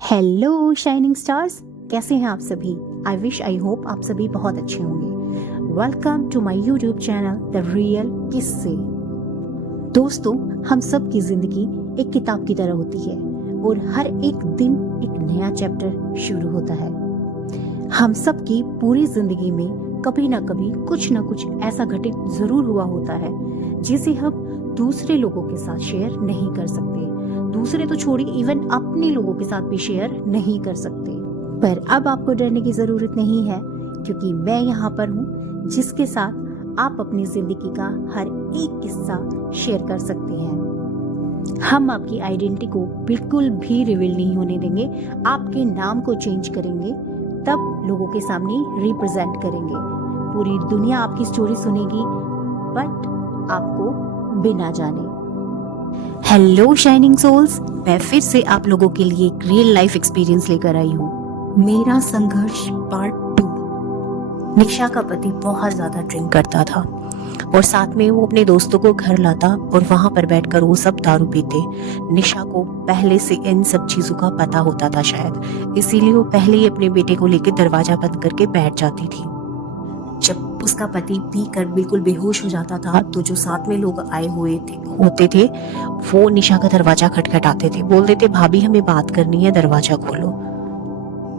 Hello shining stars, कैसे हैं आप सभी। आई होप आप सभी बहुत अच्छे होंगे। Welcome to my YouTube channel the real किस्से। दोस्तों, हम सब की जिंदगी एक किताब की तरह होती है और हर एक दिन एक नया चैप्टर शुरू होता है। हम सब की पूरी जिंदगी में कभी ना कभी कुछ ना कुछ ऐसा घटित जरूर हुआ होता है जिसे हम दूसरे लोगों के साथ शेयर नहीं कर सकते। दूसरे तो छोड़िए, इवन अपने लोगों के साथ भी शेयर नहीं कर सकते। पर अब आपको डरने की जरूरत नहीं है, क्योंकि मैं यहाँ पर हूँ जिसके साथ आप अपनी जिंदगी का हर एक किस्सा शेयर कर सकते हैं। हम आपकी आइडेंटिटी को बिल्कुल भी रिवील नहीं होने देंगे। आपके नाम को चेंज करेंगे, तब लोगों के सामने रिप्रेजेंट करेंगे। पूरी दुनिया आपकी स्टोरी सुनेगी, बट आपको बिना जाने। हेलो शाइनिंग सोल्स, मैं फिर से आप लोगों के लिए एक रियल लाइफ एक्सपीरियंस लेकर आई हूँ। मेरा संघर्ष पार्ट 2। निशा का पति बहुत ज्यादा ड्रिंक करता था और साथ में वो अपने दोस्तों को घर लाता और वहां पर बैठकर वो सब दारू पीते। निशा को पहले से इन सब चीजों का पता होता था शायद, इसीलिए वो पहले ही अपने बेटे को लेकर दरवाजा बंद करके बैठ जाती थी। जब उसका पति पीकर बिल्कुल बेहोश हो जाता था तो जो साथ में लोग आए होते थे वो निशा का दरवाजा खटखटाते थे, बोलते थे भाभी हमें बात करनी है, दरवाजा खोलो।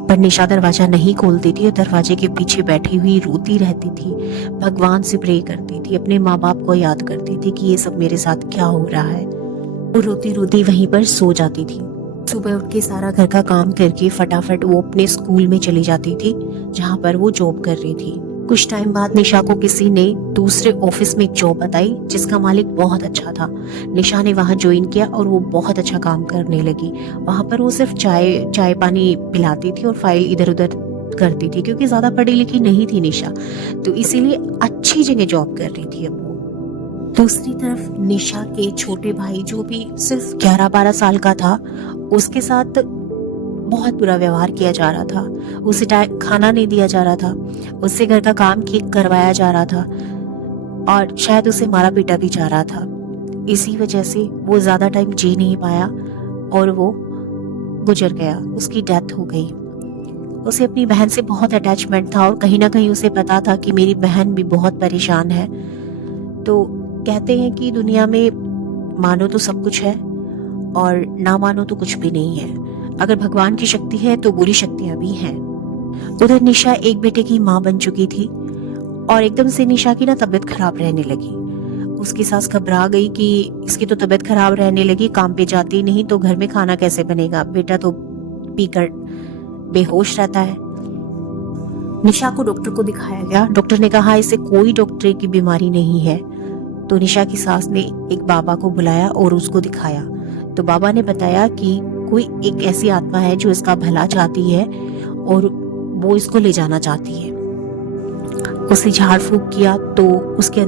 पर निशा दरवाजा नहीं खोलती थी और दरवाजे के पीछे बैठी हुई रोती रहती थी, भगवान से प्रे करती थी, अपने माँ बाप को याद करती थी कि ये सब मेरे साथ क्या हो रहा है। वो रोती रोती वहीं पर सो जाती थी। सुबह उठ के सारा घर का काम करके फटाफट वो अपने स्कूल में चली जाती थी जहाँ पर वो जॉब कर रही थी। कुछ टाइम बाद निशा को किसी ने दूसरे ऑफिस में एक जॉब बताई जिसका मालिक बहुत अच्छा था। निशा ने वहां ज्वाइन किया और वो बहुत अच्छा काम करने लगी। वहां पर वो सिर्फ चाय पानी पिलाती थी और फाइल इधर उधर करती थी, क्योंकि ज्यादा पढ़ी लिखी नहीं थी निशा, तो इसीलिए अच्छी जगह जॉब कर रही थी अब वो। दूसरी तरफ निशा के छोटे भाई जो भी सिर्फ 11-12 साल का था, उसके साथ बहुत बुरा व्यवहार किया जा रहा था। उसे खाना नहीं दिया जा रहा था, उससे घर का काम करवाया जा रहा था और शायद उसे मारा पीटा भी जा रहा था। इसी वजह से वो ज्यादा टाइम जी नहीं पाया और वो गुजर गया, उसकी डेथ हो गई। उसे अपनी बहन से बहुत अटैचमेंट था और कहीं ना कहीं उसे पता था कि मेरी बहन भी बहुत परेशान है। तो कहते हैं कि दुनिया में मानो तो सब कुछ है और ना मानो तो कुछ भी नहीं है। अगर भगवान की शक्ति है तो बुरी शक्तियां भी हैं। उधर निशा एक बेटे की माँ बन चुकी थी और एकदम से निशा की ना तबीयत खराब रहने लगी। उसकी सास घबरा गई कि इसकी तो तबीयत खराब रहने लगी, काम पे जाती नहीं तो घर में खाना कैसे बनेगा, बेटा तो पीकर बेहोश रहता है। निशा को डॉक्टर को दिखाया गया। डॉक्टर ने कहा इसे कोई डॉक्टर की बीमारी नहीं है। तो निशा की सास ने एक बाबा को बुलाया और उसको दिखाया। तो बाबा ने बताया कि कोई एक ऐसी आत्मा है जो इसका भला चाहती है और वो इसको ले जाना चाहती है। उसे झाड़ फूक किया तो उसके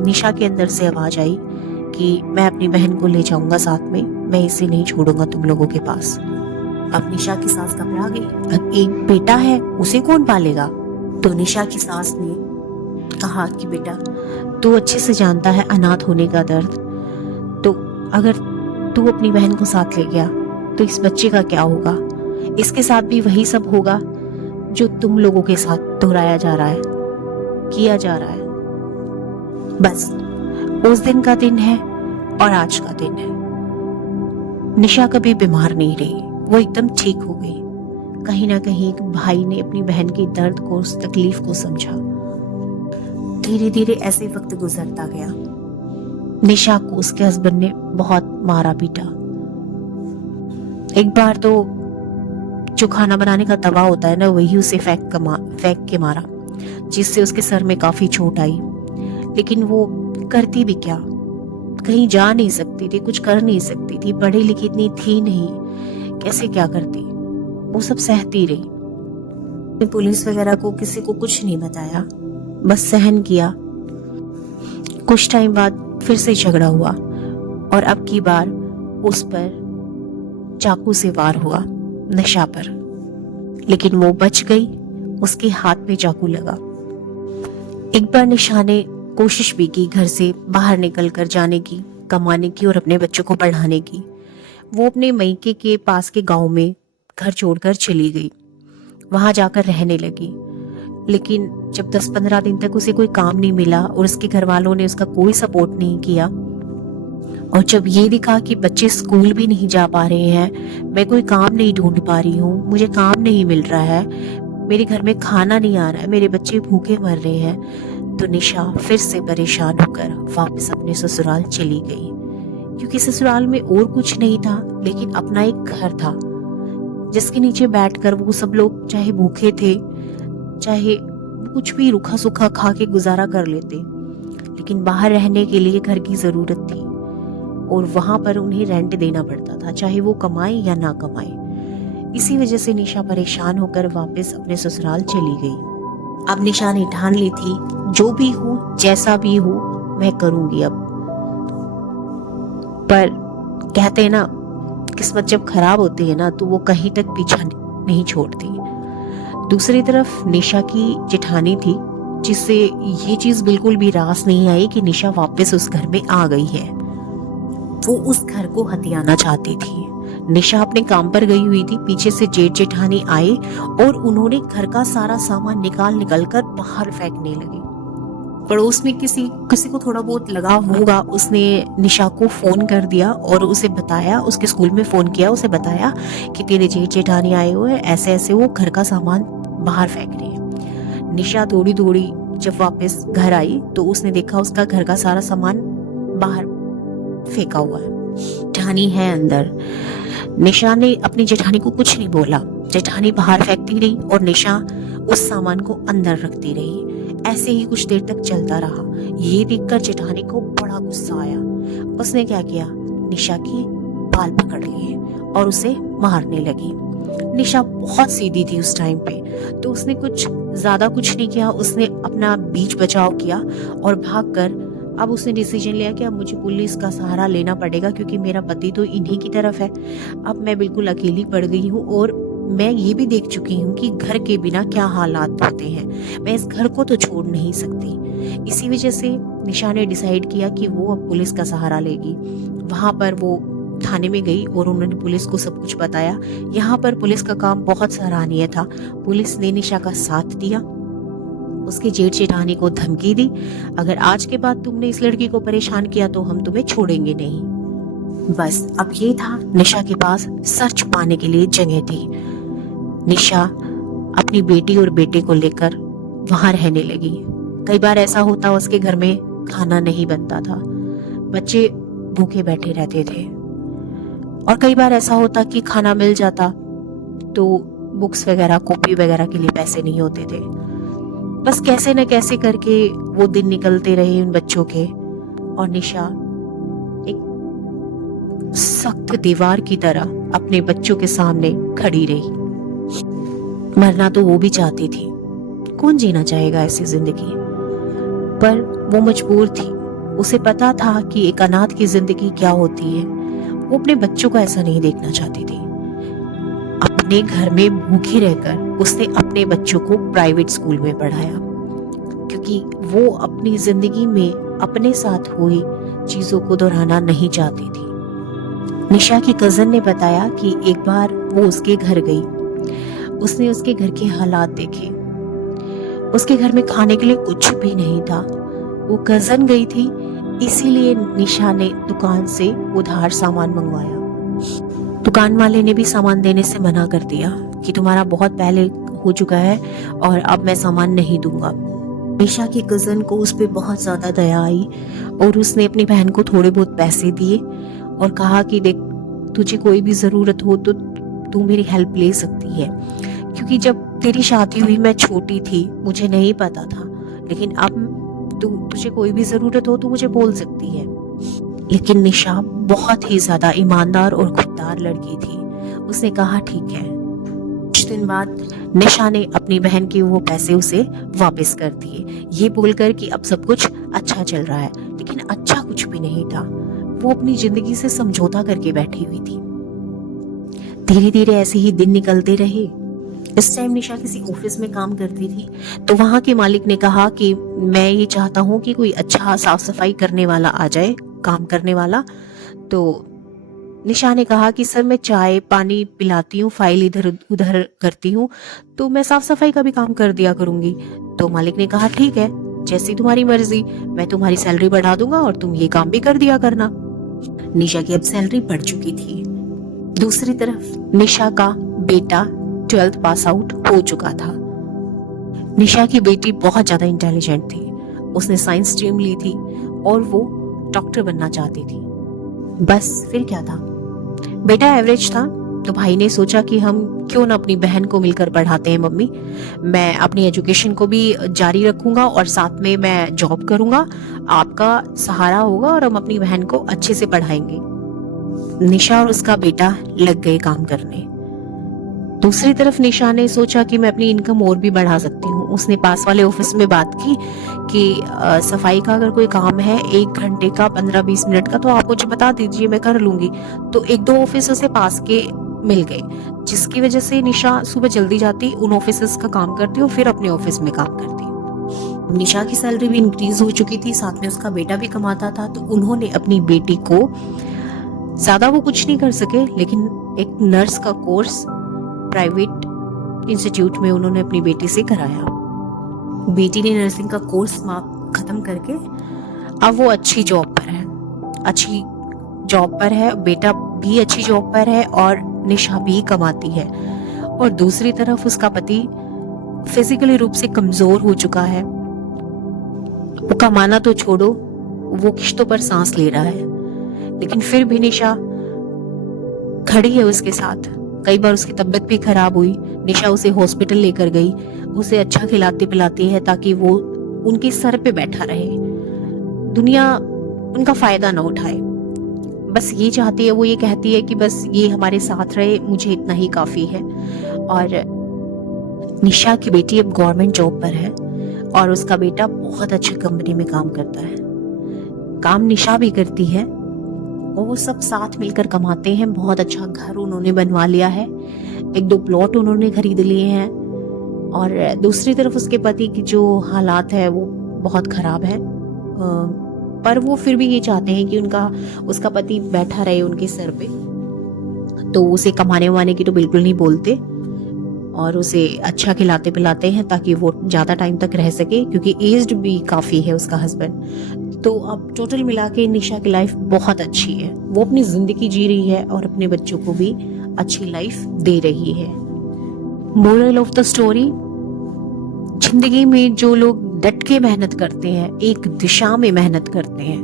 निशा के अंदर से आवाज आई कि मैं अपनी बहन को ले जाऊंगा साथ में, मैं इसे नहीं छोड़ूंगा तुम लोगों के पास। अब निशा की सास घबरा गई, अब एक बेटा है उसे कौन पालेगा। तो निशा की सास ने कहा कि बेटा तू अच्छे से जानता है अनाथ होने का दर्द, तो अगर तू अपनी बहन को साथ ले गया तो इस बच्चे का क्या होगा, इसके साथ भी वही सब होगा जो तुम लोगों के साथ दोहराया जा रहा है, किया जा रहा है। बस उस दिन का दिन है और आज का दिन है। निशा कभी बीमार नहीं रही, वो एकदम ठीक हो गई। कहीं ना कहीं एक भाई ने अपनी बहन के दर्द को, उस तकलीफ को समझा। धीरे धीरे ऐसे वक्त गुजरता गया। निशा को उसके हस्बैंड ने बहुत मारा पीटा। एक बार तो जो खाना बनाने का तवा होता है ना, वही उसे फेंक के मारा, जिससे उसके सर में काफी चोट आई। लेकिन वो करती भी क्या, कहीं जा नहीं सकती थी, कुछ कर नहीं सकती थी, पढ़ी लिखी इतनी थी नहीं, कैसे क्या करती। वो सब सहती रही। पुलिस वगैरह को किसी को कुछ नहीं बताया, बस सहन किया। कुछ टाइम बाद फिर से झगड़ा हुआ और अब की बार उस पर चाकू से वार हुआ, निशा पर। लेकिन वो बच गई, उसके हाथ में चाकू लगा। एक बार निशा ने कोशिश भी की घर से बाहर निकल कर जाने की, कमाने की और अपने बच्चों को पढ़ाने की। वो अपने मईके के पास के गांव में घर छोड़कर चली गई, वहां जाकर रहने लगी। लेकिन जब 10-15 दिन तक उसे कोई काम नहीं मिला और उसके घर वालों ने उसका कोई सपोर्ट नहीं किया, और जब ये दिखा कि बच्चे स्कूल भी नहीं जा पा रहे हैं, मैं कोई काम नहीं ढूंढ पा रही हूँ, मुझे काम नहीं मिल रहा है, मेरे घर में खाना नहीं आ रहा है, मेरे बच्चे भूखे मर रहे हैं, तो निशा फिर से परेशान होकर वापस अपने ससुराल चली गई। क्योंकि ससुराल में और कुछ नहीं था, लेकिन अपना एक घर था जिसके नीचे बैठकर वो सब लोग चाहे भूखे थे, चाहे कुछ भी रूखा सूखा खा के गुजारा कर लेते, लेकिन बाहर रहने के लिए घर की जरूरत थी और वहां पर उन्हें रेंट देना पड़ता था, चाहे वो कमाए या ना कमाए। इसी वजह से निशा परेशान होकर वापस अपने ससुराल चली गई। अब निशा ने ठान ली थी, जो भी हो जैसा भी हो मैं करूंगी अब। पर कहते हैं ना, किस्मत जब खराब होती है ना तो वो कहीं तक पीछा नहीं छोड़ती। दूसरी तरफ निशा की जेठानी थी, जिससे ये चीज बिल्कुल भी रास नहीं आई कि निशा वापस उस घर में आ गई है। वो उस घर को हथियाना चाहती थी। निशा अपने काम पर गई हुई थी, पीछे से जेठ जेठानी आए और उन्होंने घर का सारा सामान निकाल कर बाहर फेंकने लगे। पड़ोस में किसी को थोड़ा बहुत लगा होगा, उसने निशा को फोन कर दिया और उसे बताया, उसके स्कूल में फोन किया, उसे बताया कि तेरे जेठ जेठानी आए हुए, ऐसे ऐसे वो घर का सामान बाहर फेंक रहे हैं। निशा दौड़ी जब वापस घर आई तो उसने देखा उसका घर का सारा सामान बाहर फेंका हुआ है, जेठानी है अंदर। निशा ने अपनी जेठानी को कुछ नहीं बोला, जेठानी बाहर फेंकती रही और निशा उस सामान को अंदर रखती रही। ऐसे ही कुछ देर तक चलता रहा। ये देखकर जेठानी को बड़ा गुस्सा आया। उसने क्या किया, निशा की बाल पकड़ लिए और उसे मारने लगी। निशा बहुत सीधी थी उस टाइम पे, तो उसने कुछ नहीं किया, उसने अपना बीच बचाव किया और भागकर अब उसने डिसीजन लिया कि अब मुझे पुलिस का सहारा लेना पड़ेगा, क्योंकि मेरा पति तो इन्हीं की तरफ है। अब मैं बिल्कुल अकेली पड़ गई हूँ और मैं ये भी देख चुकी हूँ कि घर के बिना क्या हालात होते हैं। मैं इस घर को तो छोड़ नहीं सकती। इसी वजह से निशा ने डिसाइड किया कि वो अब पुलिस का सहारा लेगी। वहां पर वो थाने में गई और उन्होंने पुलिस को सब कुछ बताया। यहाँ पर पुलिस का काम बहुत सराहनीय था। पुलिस ने निशा का साथ दिया, उसके जेठ जेठानी को धमकी दी, अगर आज के बाद तुमने इस लड़की को परेशान किया तो हम तुम्हें छोड़ेंगे नहीं। बस अब ये था, निशा के पास सर छुपाने के लिए जगह थी। निशा अपनी बेटी और बेटे को लेकर वहां रहने लगी। कई बार ऐसा होता उसके घर में खाना नहीं बनता था, बच्चे भूखे बैठे रहते थे, और कई बार ऐसा होता कि खाना मिल जाता तो बुक्स वगैरह कॉपी वगैरह के लिए पैसे नहीं होते थे। बस कैसे न कैसे करके वो दिन निकलते रहे उन बच्चों के, और निशा एक सख्त दीवार की तरह अपने बच्चों के सामने खड़ी रही। मरना तो वो भी चाहती थी, कौन जीना चाहेगा ऐसी जिंदगी, पर वो मजबूर थी। उसे पता था कि एक अनाथ की जिंदगी क्या होती है। वो अपने बच्चों को ऐसा नहीं देखना चाहती थी। अपने घर में भूखे रहकर उसने अपने बच्चों को प्राइवेट स्कूल में पढ़ाया, क्योंकि वो अपनी जिंदगी में अपने साथ हुई चीजों को दोहराना नहीं चाहती थी। निशा की कजन ने बताया कि एक बार वो उसके घर गई, उसने उसके घर के हालात देखे। उसके घर में खाने के लिए कुछ भी नहीं था। वो कजन गई थी, इसीलिए निशा ने दुकान से उधार सामान मंगवाया। दुकान वाले ने भी सामान देने से मना कर दिया कि तुम्हारा बहुत पहले हो चुका है और अब मैं सामान नहीं दूंगा। निशा की कजन को उस पर बहुत ज्यादा दया आई और उसने अपनी बहन को थोड़े बहुत पैसे दिए और कहा कि देख, तुझे कोई भी जरूरत हो तो तू मेरी हेल्प ले सकती है, क्योंकि जब तेरी शादी हुई मैं छोटी थी, मुझे नहीं पता था, लेकिन अब तुझे कोई भी जरूरत हो तो मुझे बोल सकती है। लेकिन निशा बहुत ही ज्यादा ईमानदार और खुददार लड़की थी। उसने कहा ठीक है। कुछ दिन बाद निशा ने अपनी बहन के वो पैसे उसे वापस कर दिए, ये बोलकर कि अब सब कुछ अच्छा चल रहा है, लेकिन अच्छा कुछ भी नहीं था। वो अपनी जिंदगी से समझौता करके बैठी हुई थी। धीरे धीरे ऐसे ही दिन निकलते रहे। इस टाइम निशा किसी ऑफिस में काम करती थी, तो वहां के मालिक ने कहा कि मैं ये चाहता हूँ कि कोई अच्छा साफ सफाई करने वाला आ जाए, काम करने वाला। तो निशा ने कहा कि सर मैं चाय पानी पिलाती हूँ, फाइल इधर उधर करती हूँ, तो मैं साफ सफाई का भी काम कर दिया करूंगी। तो मालिक ने कहा ठीक है, जैसी तुम्हारी मर्जी, मैं तुम्हारी सैलरी बढ़ा दूंगा और तुम ये काम भी कर दिया करना। निशा की अब सैलरी बढ़ चुकी थी। दूसरी तरफ निशा का बेटा 12th पास आउट हो चुका था। निशा की बेटी बहुत ज्यादा इंटेलिजेंट थी, उसने साइंस स्ट्रीम ली थी और वो डॉक्टर बनना चाहती थी। बस फिर क्या था, बेटा एवरेज था, तो भाई ने सोचा कि हम क्यों ना अपनी बहन को मिलकर पढ़ाते हैं मम्मी, मैं अपनी एजुकेशन को भी जारी रखूंगा और साथ में मैं जॉब करूंगा, आपका सहारा होगा और हम अपनी बहन को अच्छे से पढ़ाएंगे। निशा और उसका बेटा लग गए काम करने। दूसरी तरफ निशा ने सोचा कि मैं अपनी इनकम और भी बढ़ा सकती हूँ। उसने पास वाले ऑफिस में बात की कि सफाई का अगर कोई काम है 1 घंटे का 15-20 मिनट का, तो आप मुझे बता दीजिए, मैं कर लूंगी। तो 1-2 ऑफिस उसे पास के मिल गए, जिसकी वजह से निशा सुबह जल्दी जाती, उन ऑफिस का काम करती और फिर अपने ऑफिस में काम करती। निशा की सैलरी भी इंक्रीज हो चुकी थी, साथ में उसका बेटा भी कमाता था। तो उन्होंने अपनी बेटी को, ज्यादा वो कुछ नहीं कर सके, लेकिन एक नर्स का कोर्स प्राइवेट इंस्टीट्यूट में उन्होंने अपनी बेटी से कराया। बेटी ने नर्सिंग का कोर्स खत्म करके अब वो अच्छी जॉब पर है, बेटा भी अच्छी जॉब पर है और निशा भी कमाती है। और दूसरी तरफ उसका पति फिजिकली रूप से कमजोर हो चुका है, वो कमाना तो छोड़ो, वो किश्तों पर सांस ले रहा है, लेकिन फिर भी निशा खड़ी है उसके साथ। कई बार उसकी तबीयत भी खराब हुई, निशा उसे हॉस्पिटल लेकर गई, उसे अच्छा खिलाती पिलाती है ताकि वो उनके सर पे बैठा रहे, दुनिया उनका फायदा ना उठाए। बस ये चाहती है, वो ये कहती है कि बस ये हमारे साथ रहे, मुझे इतना ही काफी है। और निशा की बेटी अब गवर्नमेंट जॉब पर है और उसका बेटा बहुत अच्छी कंपनी में काम करता है। काम निशा भी करती है और वो सब साथ मिलकर कमाते हैं। बहुत अच्छा घर उन्होंने बनवा लिया है, 1-2 प्लॉट उन्होंने खरीद लिए हैं। और दूसरी तरफ उसके पति की जो हालात है वो बहुत खराब है, पर वो फिर भी ये चाहते हैं कि उसका पति बैठा रहे उनके सर पे। तो उसे कमाने वमाने की तो बिल्कुल नहीं बोलते और उसे अच्छा खिलाते पिलाते हैं ताकि वो ज्यादा टाइम तक रह सके, क्योंकि एज्ड भी काफी है उसका हस्बैंड। तो अब टोटल मिला के निशा की लाइफ बहुत अच्छी है, वो अपनी जिंदगी जी रही है और अपने बच्चों को भी अच्छी लाइफ दे रही है। मोरल ऑफ द स्टोरी, जिंदगी में जो लोग डट के मेहनत करते हैं, एक दिशा में मेहनत करते हैं,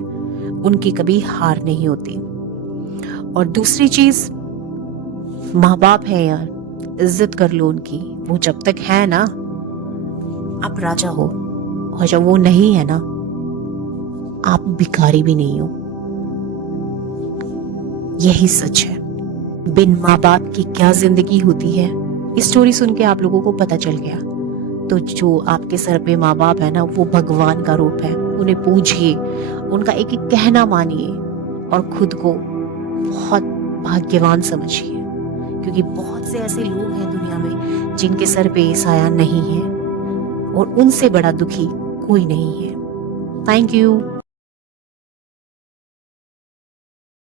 उनकी कभी हार नहीं होती। और दूसरी चीज, माँ बाप है यार, इज्जत कर लो उनकी, वो जब तक है ना आप राजा हो, और जब वो नहीं है ना आप भिखारी भी नहीं हो। यही सच है। बिन माँ बाप की क्या जिंदगी होती है, इस स्टोरी सुन के आप लोगों को पता चल गया। तो जो आपके सर पे माँ बाप है ना, वो भगवान का रूप है, उन्हें पूजिए, उनका एक एक कहना मानिए और खुद को बहुत भाग्यवान समझिए, क्योंकि बहुत से ऐसे लोग हैं दुनिया में जिनके सर पे साया नहीं है और उनसे बड़ा दुखी कोई नहीं है। Thank you.